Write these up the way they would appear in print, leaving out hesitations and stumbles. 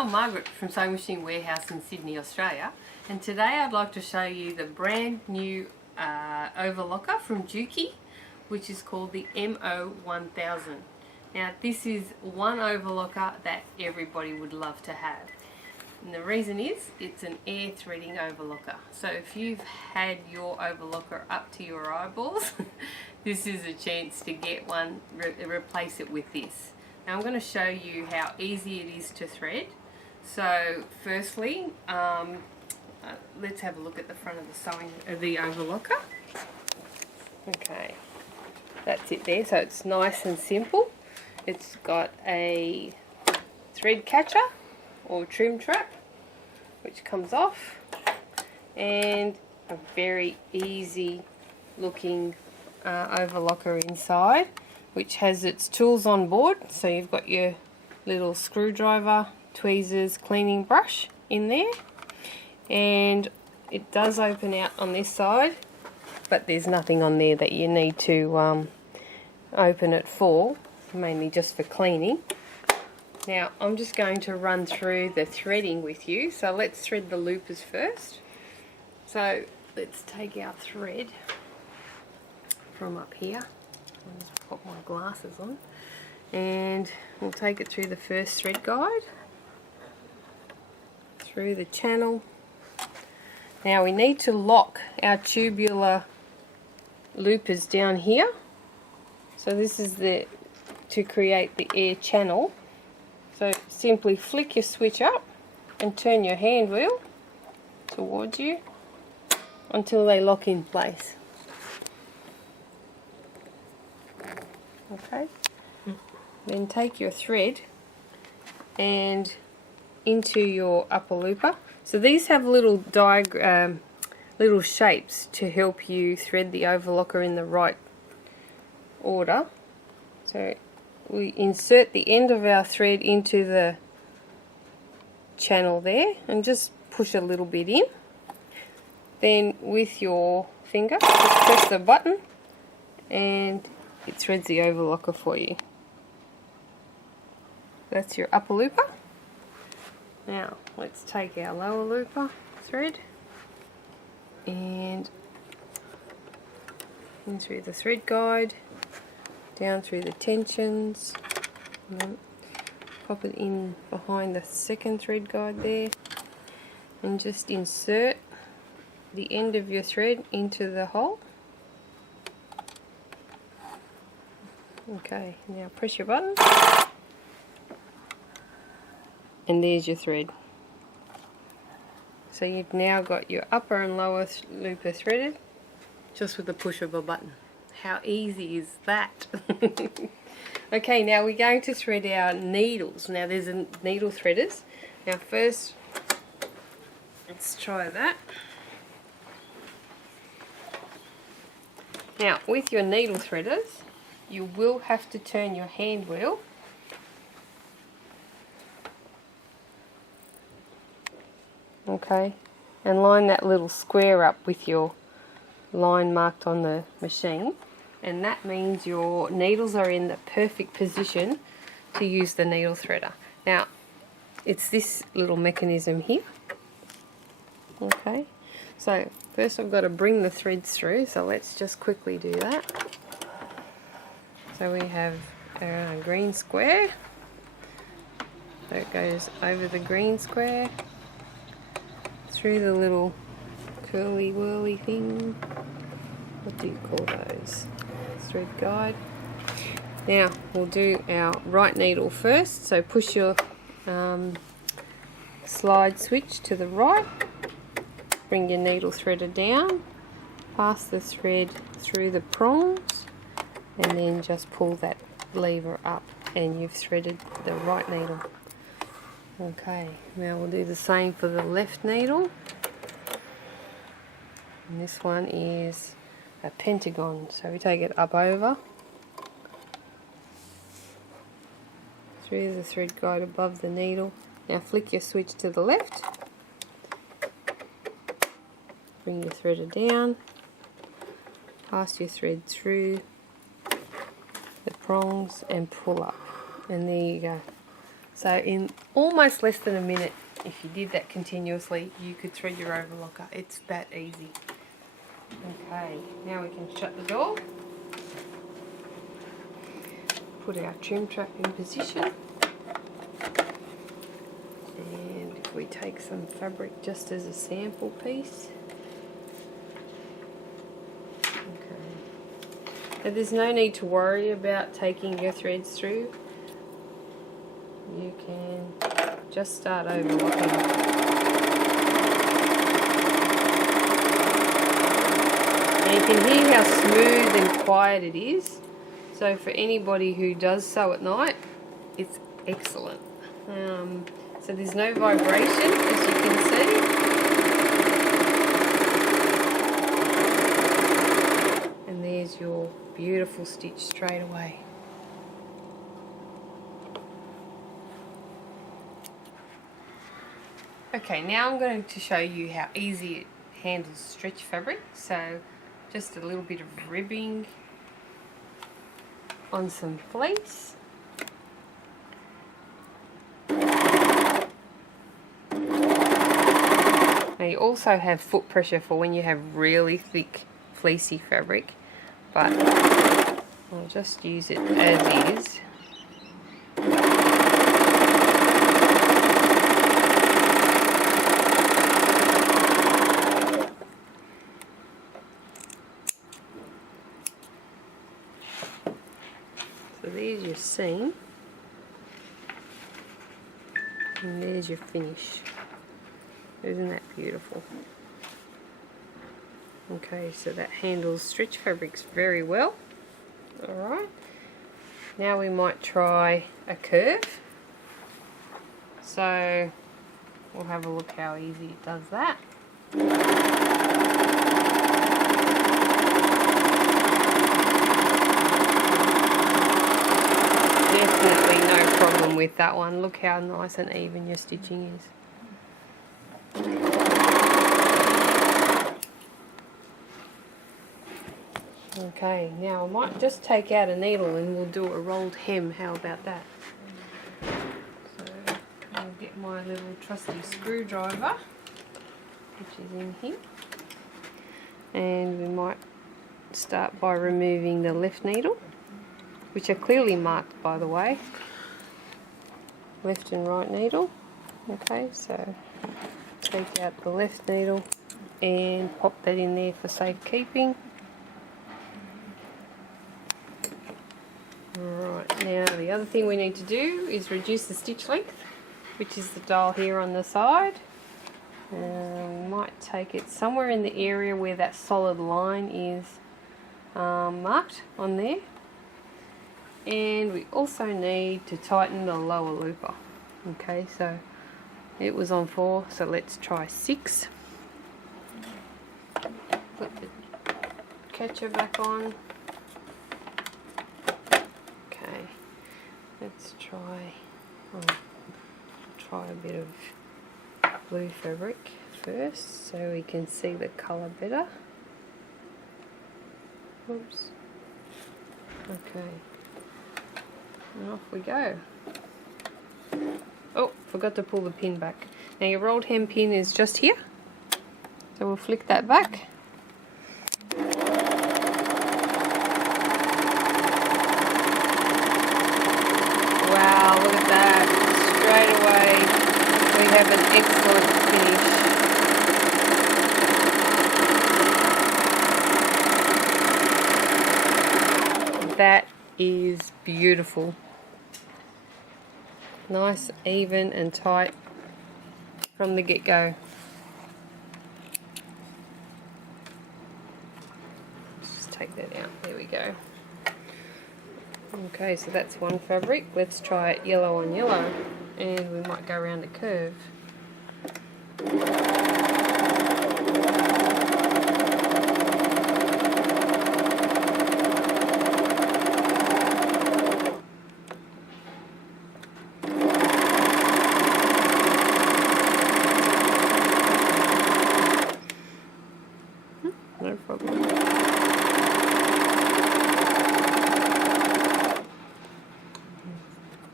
I'm Margaret from Sewing Machine Warehouse in Sydney, Australia, and today I'd like to show you the brand new overlocker from Juki, which is called the MO-1000. Now this is one overlocker that everybody would love to have. And the reason is, it's an air threading overlocker. So if you've had your overlocker up to your eyeballs, this is a chance to get one, replace it with this. Now I'm going to show you how easy it is to thread. So firstly, let's have a look at the front of the overlocker. Okay, that's it there. So it's nice and simple. It's got a thread catcher or trim trap which comes off, and a very easy looking overlocker inside, which has its tools on board. So you've got your little screwdriver, tweezers, cleaning brush in there, and it does open out on this side, but there's nothing on there that you need to open it for, mainly just for cleaning. Now I'm just going to run through the threading with you. So let's thread the loopers first. So let's take our thread from up here. I'll just pop my glasses on, and we'll take it through the first thread guide, through the channel. Now we need to lock our tubular loopers down here. So this is to create the air channel. So simply flick your switch up and turn your hand wheel towards you until they lock in place. Okay. Then take your thread and into your upper looper. So these have little little shapes to help you thread the overlocker in the right order. So we insert the end of our thread into the channel there and just push a little bit in. Then with your finger, just press the button and it threads the overlocker for you. That's your upper looper. Now let's take our lower looper thread and in through the thread guide, down through the tensions, and then pop it in behind the second thread guide there, and just insert the end of your thread into the hole. Okay, now press your button and there's your thread. So you've now got your upper and lower looper threaded just with the push of a button. How easy is that? Okay, now we're going to thread our needles. Now there's a needle threaders. Now first, let's try that. Now with your needle threaders, you will have to turn your hand wheel okay, and line that little square up with your line marked on the machine, and that means your needles are in the perfect position to use the needle threader. Now it's this little mechanism here. Okay, so first I've got to bring the threads through, so let's just quickly do that. So we have our green square, so it goes over the green square, through the little curly whirly thing. What do you call those? Thread guide. Now we'll do our right needle first. So push your slide switch to the right, bring your needle threader down, pass the thread through the prongs, and then just pull that lever up and you've threaded the right needle. Okay, now we'll do the same for the left needle. And this one is a pentagon, so we take it up over, through the thread guide above the needle. Now flick your switch to the left, bring your threader down, pass your thread through the prongs and pull up, and there you go. So in almost less than a minute, if you did that continuously, you could thread your overlocker. It's that easy. Okay, now we can shut the door. Put our trim trap in position. And if we take some fabric just as a sample piece. Okay. Now there's no need to worry about taking your threads through. You can just start overlocking. And you can hear how smooth and quiet it is. So for anybody who does sew at night, it's excellent. So there's no vibration, as you can see. And there's your beautiful stitch straight away. Okay, now I'm going to show you how easy it handles stretch fabric. So just a little bit of ribbing on some fleece. Now you also have foot pressure for when you have really thick fleecy fabric, but I'll just use it as is. So there's your seam, and there's your finish. Isn't that beautiful? Okay, so that handles stretch fabrics very well. Alright, now we might try a curve. So we'll have a look how easy it does that. Definitely no problem with that one. Look how nice and even your stitching is. Okay, now I might just take out a needle and we'll do a rolled hem. How about that? So I'll get my little trusty screwdriver, which is in here, and we might start by removing the left needle, which are clearly marked, by the way. Left and right needle. Okay, so take out the left needle and pop that in there for safekeeping. Alright, now the other thing we need to do is reduce the stitch length, which is the dial here on the side. We might take it somewhere in the area where that solid line is marked on there. And we also need to tighten the lower looper. Okay, so it was on 4, so let's try 6. Put the catcher back on. Okay, let's try a bit of blue fabric first so we can see the colour better. Oops. Okay. And off we go. Oh, forgot to pull the pin back. Now your rolled hem pin is just here, so we'll flick that back. Wow, look at that. Straight away we have an excellent finish. That is beautiful. Nice, even and tight from the get-go. Let's just take that out. There we go. Okay, so that's one fabric. Let's try it yellow on yellow, and we might go around a curve. No problem.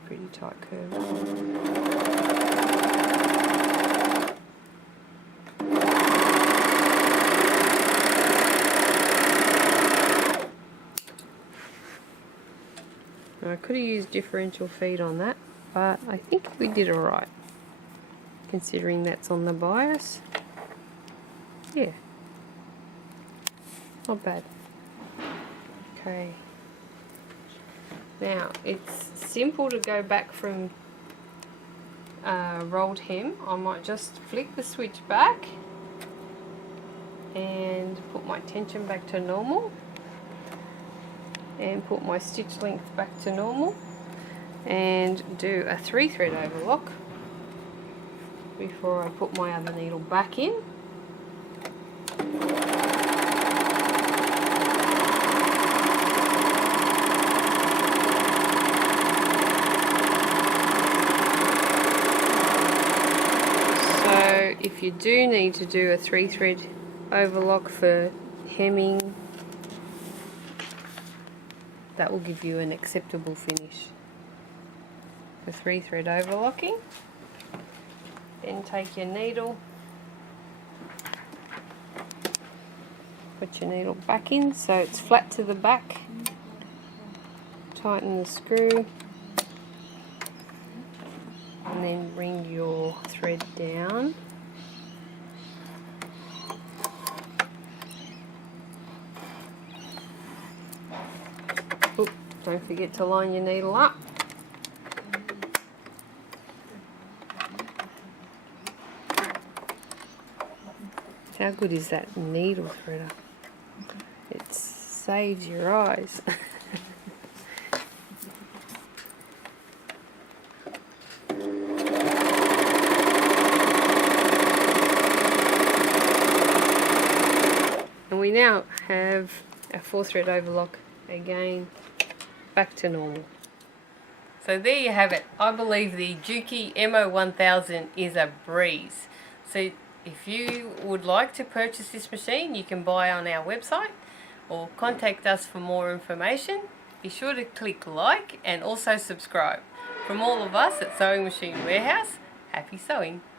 pretty tight curve. I could have used differential feed on that, but I think we did alright, considering that's on the bias. Yeah, not bad. Okay, now it's simple to go back from rolled hem. I might just flick the switch back and put my tension back to normal, and put my stitch length back to normal, and do a 3-thread overlock before I put my other needle back in. So if you do need to do a 3-thread overlock for hemming, that will give you an acceptable finish. The 3-thread overlocking. Then take your needle, put your needle back in so it's flat to the back, tighten the screw, and then bring your thread down. Oop, don't forget to line your needle up. How good is that needle threader? It saves your eyes. And we now have a 4-thread overlock again, back to normal. So there you have it. I believe the Juki MO-1000 is a breeze. So if you would like to purchase this machine, you can buy on our website or contact us for more information. Be sure to click like and also subscribe. From all of us at Sewing Machine Warehouse, happy sewing!